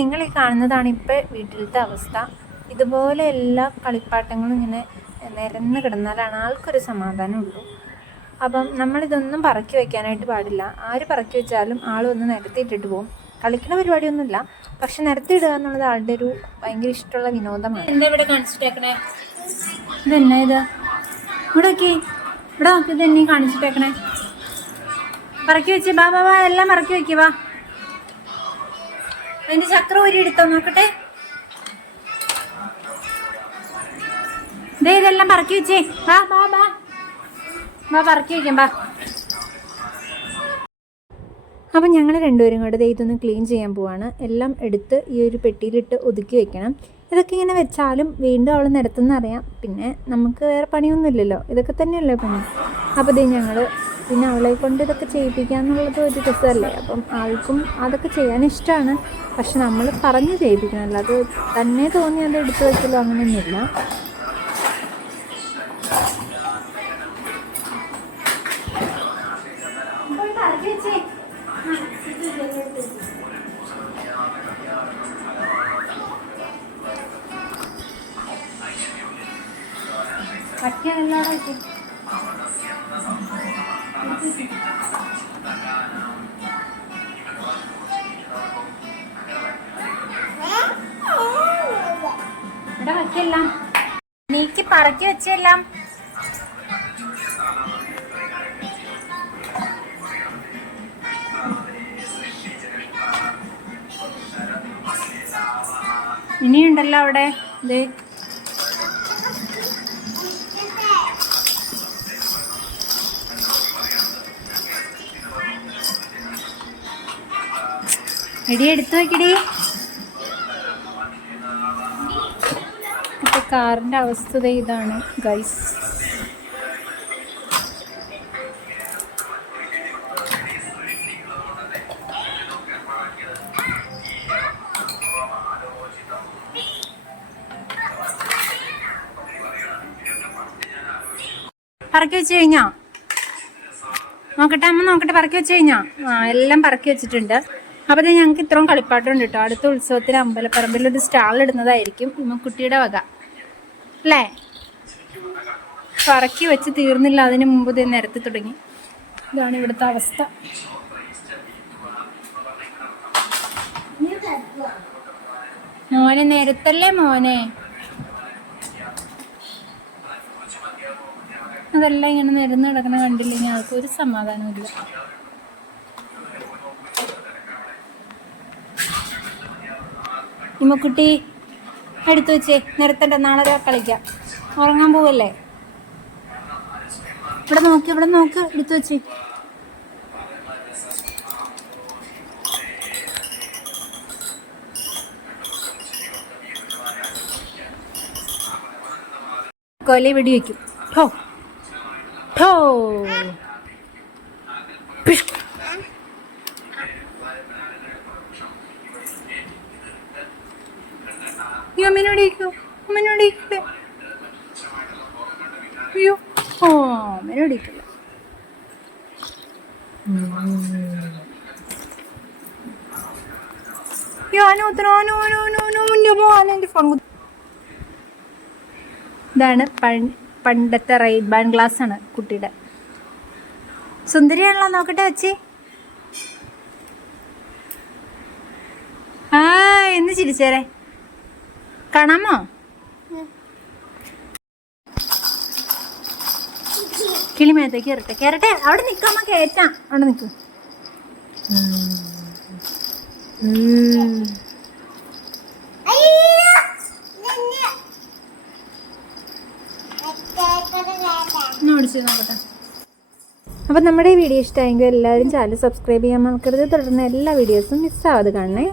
നിങ്ങൾ ഈ കാണുന്നതാണ് ഇപ്പോൾ വീട്ടിലത്തെ അവസ്ഥ. ഇതുപോലെ എല്ലാ കളിപ്പാട്ടങ്ങളും ഇങ്ങനെ നിരന്ന് കിടന്നാലാണ് ആൾക്കൊരു സമാധാനമുള്ളൂ. അപ്പം നമ്മളിതൊന്നും പറക്കി വയ്ക്കാനായിട്ട് പാടില്ല. ആര് പറക്കി വെച്ചാലും ആളൊന്ന് നിരത്തിയിട്ടിട്ട് പോകും. കളിക്കുന്ന പരിപാടിയൊന്നുമില്ല, പക്ഷെ നിരത്തിയിടുക എന്നുള്ളത് ആളുടെ ഒരു ഭയങ്കര ഇഷ്ടമുള്ള വിനോദമാണ്. എന്താ ഇവിടെ കാണിച്ചിട്ടേക്കണേ? ഇതെന്നാ ഇത്? ഇവിടെ നോക്കി, ഇവിടെ നോക്കി, ഇതെന്നെ കാണിച്ചിട്ടേക്കണേ. പറക്കി വെച്ച് ബാ ബാ ബാ, എല്ലാം പറക്കി വയ്ക്കുക. വാ, അതിൻ്റെ ചക്ര ഊരി എടുത്തോ നോക്കട്ടെ. ഇതെല്ലാം പറക്കി വെച്ചേ. ബാ ബാ ബാ ബാ, പറക്കി വയ്ക്കാം ബാ. അപ്പം ഞങ്ങൾ രണ്ടുപേരും കൂടെ ഇതൊന്ന് ക്ലീൻ ചെയ്യാൻ പോവാണ്. എല്ലാം എടുത്ത് ഈ ഒരു പെട്ടിയിലിട്ട് ഒതുക്കി വെക്കണം. ഇതൊക്കെ ഇങ്ങനെ വെച്ചാലും വീണ്ടും അവൾ നിരത്തുന്നറിയാം. പിന്നെ നമുക്ക് വേറെ പണിയൊന്നുമില്ലല്ലോ, ഇതൊക്കെ തന്നെയല്ലേ പണി. അപ്പോൾ ഇത് ഞങ്ങൾ പിന്നെ അവളെ കൊണ്ട് ഇതൊക്കെ ചെയ്യിപ്പിക്കുക എന്നുള്ളത് ഒരു രസമല്ലേ. അപ്പം ആൾക്കും അതൊക്കെ ചെയ്യാൻ ഇഷ്ടമാണ്. പക്ഷെ നമ്മൾ പറഞ്ഞ് ചെയ്യിപ്പിക്കണമല്ലോ, അത് തന്നെ തോന്നി അത് എടുത്തു വെക്കലോ അങ്ങനെയൊന്നുമില്ല. നീക്ക് പറക്കി വെച്ചെല്ലാം ഇനിയുണ്ടല്ലോ അവിടെ. ഇത് എടി എടുത്തു വെക്കടി. ഇപ്പൊ കാറിന്റെ അവസ്ഥ ഇതാണ് ഗൈസ്. പറക്കി വെച്ച് കഴിഞ്ഞാ നോക്കട്ടെ, അമ്മ നോക്കട്ടെ. പറക്കി വെച്ച് കഴിഞ്ഞാ? എല്ലാം പറക്കി വെച്ചിട്ടുണ്ട്. അപ്പോൾ ഇത് ഞങ്ങൾക്ക് ഇത്രയും കളിപ്പാട്ടം ഉണ്ട് കേട്ടോ. അടുത്ത ഉത്സവത്തിന് അമ്പലപ്പറമ്പിൽ ഒരു സ്റ്റാൾ ഇടുന്നതായിരിക്കും കുട്ടിയുടെ വക അല്ലേ. പറക്കി വെച്ച് തീർന്നില്ല, അതിന് മുമ്പ് ഇത് നിരത്തി തുടങ്ങി. ഇതാണ് ഇവിടുത്തെ അവസ്ഥ. മോനെ നിരത്തല്ലേ മോനെ. അതെല്ലാം ഇങ്ങനെ നിരന്ന് കിടക്കണ കണ്ടില്ലെങ്കിൽ ആൾക്ക് ഒരു സമാധാനമില്ല. ഇമ്മക്കുട്ടി എടുത്തു വെച്ചേ, നിരത്തണ്ട, നാളെ കളിക്കാം. ഉറങ്ങാൻ പോവല്ലേ? ഇവിടെ നോക്ക്, ഇവിടെ നോക്ക്, എടുത്തു വെച്ചേ. കൊല വെടി വയ്ക്കും. ഠോ ഠോ. അയ്യോ, ഓ അമ്മേനോടിക്കില്ല. ഇതാണ് പണ്ടത്തെ റൈബാൻ ഗ്ലാസ് ആണ് കുട്ടിയുടെ. സുന്ദരിയാണല്ലോ, നോക്കട്ടെ വെച്ചേ. എന്ന് ചിരിച്ചേരെ, കാണാമോ? കിളിമേത്തേക്ക് കയറട്ടെ, കയറട്ടെ. അവിടെ നിൽക്കാമോ? കയറ്റാം, അവിടെ നിൽക്കും. നോക്കട്ടെ. അപ്പം നമ്മുടെ ഈ വീഡിയോ ഇഷ്ടമായെങ്കിൽ എല്ലാവരും ചാനൽ സബ്സ്ക്രൈബ് ചെയ്യാൻ മറക്കരുത്. തുടർന്ന് എല്ലാ വീഡിയോസും മിസ്സാവാതെ കാണണേ.